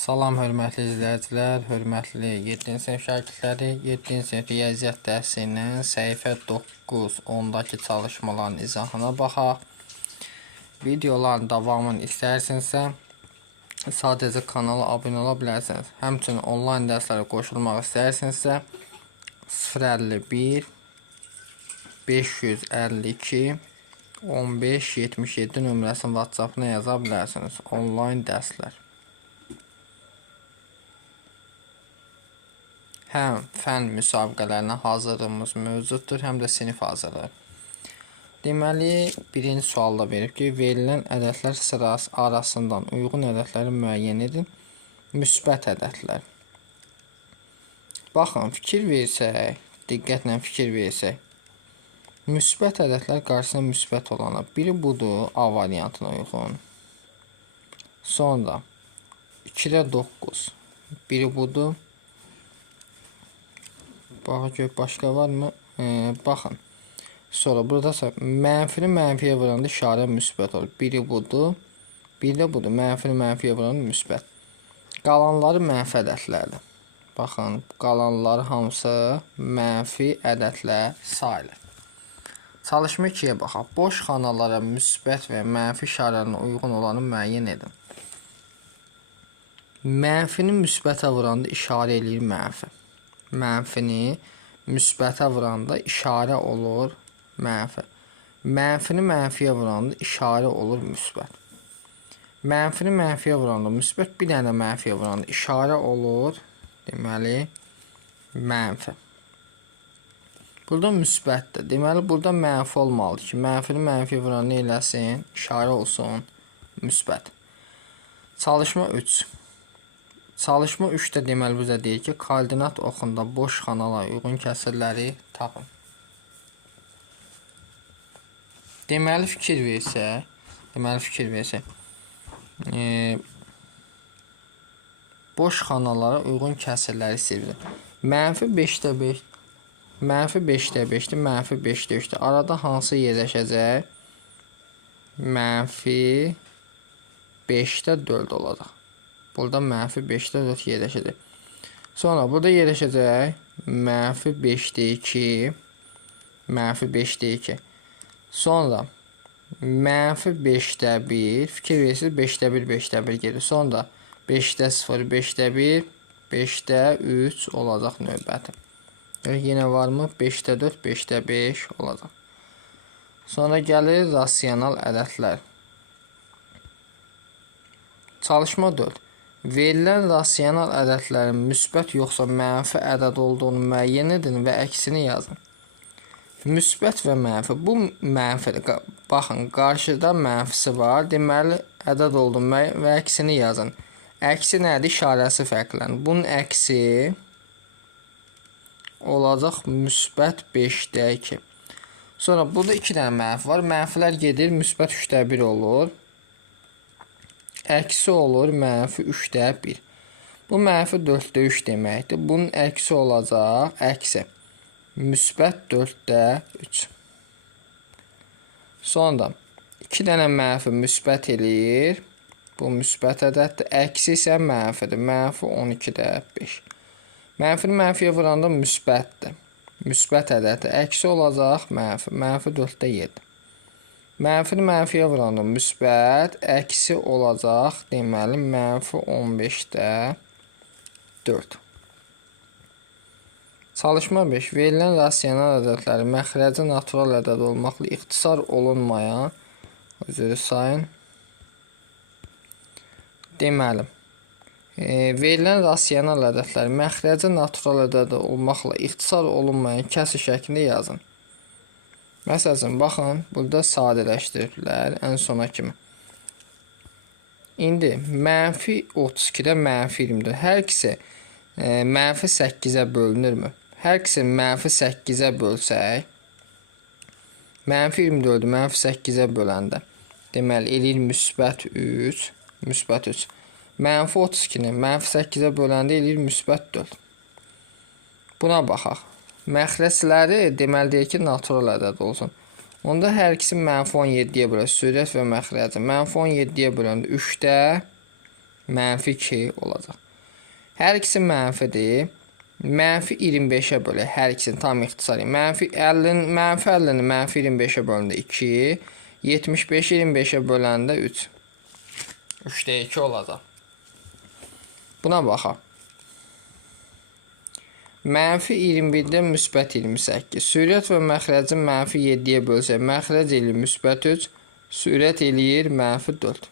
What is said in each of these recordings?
Salam hörmətli izləyicilər, hörmətli 7-ci sinif şagirdləri, 7-ci sinif riyaziyyat dərsinin səhifə 9-10-dakı çalışmaların izahına baxaq. Videoların davamını istərsinizsə, sadəcə kanala abunə ola bilərsiniz. Həmçinin onlayn dərslərə qoşulmaq istərsinizsə, 051 552 1577 nömrəsinin WhatsApp-ına yaza bilərsiniz. Onlayn dərslər. Həm fən müsabiqələrinə hazırlığımız mövcuddur, həm də sinif hazırlığı. Deməli, birinci sualda verib ki, verilən ədədlər sırası arasından uyğun ədədləri müəyyən edin. Müsbət ədədlər. Baxın, fikir versək, diqqətlə fikir versək. Müsbət ədədlər qarşısına müsbət olana. Biri budur, A variantına uyğun. Sonra 2-də 9. Biri budur. Baxın ki, başqa varmı? Baxın. Sonra burada mənfini mənfiyə vuranda işarə müsbət olur. Biri budur. Biri də budur. Mənfini mənfiyə vuranda müsbət. Qalanları mənfi ədədlərdir. Baxın, qalanları hamısı mənfi ədədlər sayılır. Çalışma 2-yə baxaq. Boş xanalara müsbət və mənfi işarələrinə uyğun olanı müəyyən edin. Mənfini müsbətə vuranda işarə eləyir mənfi. Mənfini müsbətə vuranda işarə olur mənfi. Mənfini mənfiyə vuranda işarə olur müsbət. Mənfini mənfiyə vuranda müsbət, bir dənə mənfiyə vuranda işarə olur, deməli, mənfi. Burada müsbətdir. Deməli, burada mənfi olmalıdır ki, mənfini mənfiyə vuranda eləsin, işarə olsun, müsbət. Çalışma 3. Çalışma 3-də deməli bizə deyir ki, koordinat oxunda boş xanalara uyğun kəsirləri tapın. Deməli fikir versək, boş xanalara uyğun kəsirləri istəyir. Mənfi 5-də 5, mənfi 5-də 5-dir, mənfi 5-də 3-dür. Arada hansı yerləşəcək? Mənfi 5-də 4 olacaq. Burada mənfi 5-də 4 yerləşəcək. Sonra burada yerləşəcək mənfi 5-də 2, mənfi 5-də 2. Sonra mənfi 5-də 1, fikir verirsiniz 5-də 1, 5-də 1 gelir. Sonra 5-də 0, 5-də 1, 5-də 3 olacaq növbəti. Yenə varmı? 5-də 4, 5-də 5 olacaq. Sonra gəlir rasional ədədlər. Çalışma 4. Verilən rasional ədədlərin müsbət yoxsa mənfi ədəd olduğunu müəyyən edin və əksini yazın. Müsbət və mənfi. Bu mənfidir. Baxın, qarşıda mənfisi var. Deməli, ədəd olduğunu və əksini yazın. Əksi nədir? İşarəsi fərqlənir. Bunun əksi olacaq müsbət 5-də 2. Sonra burada 2 dənə mənfi var. Mənfilər gedir, müsbət 3-də 1 olur. Əksi olur mənfi 3-də 1. Bu mənfi 4-də 3 deməkdir. Bunun əksi olacaq, əksi. Müsbət 4-də 3. Sonra 2 dənə mənfi müsbət eləyir. Bu müsbət ədəddir. Əksi isə mənfidir. Mənfi 12-də 5. Mənfini mənfiyə vuranda müsbətdir. Müsbət ədəddir. Əksi olacaq mənfi. Mənfi 4-də 7. Mənfini mənfiyə vuranda müsbət, əksi olacaq, deməli, mənfi 15-də 4. Çalışma 5. Verilən rasional ədədləri məxrəci natural ədəd olmaqla ixtisar olunmayan, üzrü sayın. Deməli, verilən rasional ədədləri məxrəci natural ədəd olmaqla ixtisar olunmayan kəsir şəklində yazın. Məsələn, baxın, burada sadələşdiriblər ən sona kimi. İndi mənfi 32-də mənfi 24. Hər ikisi mənfi 8-ə bölünürmü? Hər ikisi mənfi 8-ə bölsək, mənfi 24-ü mənfi 8-ə böləndə, deməli, eləyir müsbət 3, müsbət 3. Mənfi 32-ni mənfi 8-ə böləndə eləyir müsbət 4. Buna baxaq. Məxrəcləri deməli deyir ki, natural ədəd olsun. Onda hər ikisi mənfi 17-yə bölək, sürət və məxrəci. Mənfi 17-yə böləndə 3-də mənfi 2 olacaq. Hər ikisi mənfidir. Mənfi 25-ə bölək. Hər ikisini tam ixtisari. Mənfi 50-ni mənfi 25-ə böləndə 2. 75-i 25-ə böləndə 3. 3-də 2 olacaq. Buna baxaq. Mənfi 21-də müsbət 28. Sürət və məxrəci mənfi 7-yə bölsək, məxrəc eləyir müsbət 3, sürət eləyir mənfi 4.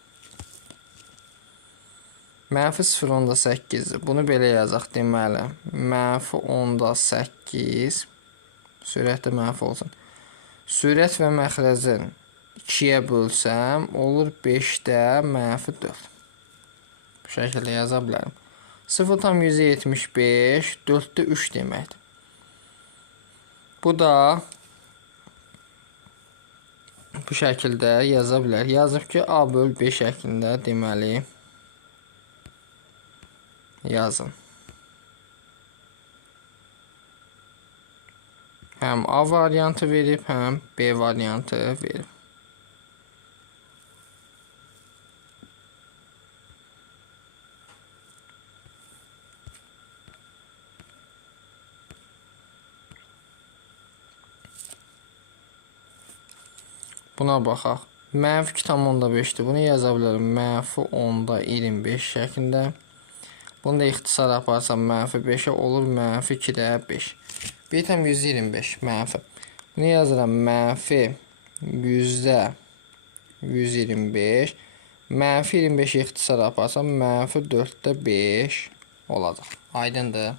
Mənfi 0.8-dir. Bunu belə yazaq deməli. Mənfi 10.8 sürət də mənfi olsun. Sürət və məxrəcin 2-yə bölsəm, olur 5-də mənfi 4. Bu şəkildə yaza bilərəm. 0.175 4-də 3 deməkdir. Bu da bu şəkildə yaza bilər. Yazıb ki, A böl B şəklində deməli yazın. Həm A variantı verib, həm B variantı verib. Buna baxaq. Mənfi 2.5-dir. Bunu yaza bilərəm. Mənfi 10.25 şəklində. Bunu da ixtisar aparsam mənfi 5-ə olur. Mənfi 2-də 5. 1.125 mənfi. Bunu yazıram. Mənfi 100-də 125. Mənfi 25-i ixtisar aparsam mənfi 4-də 5 olacaq. Aydındır.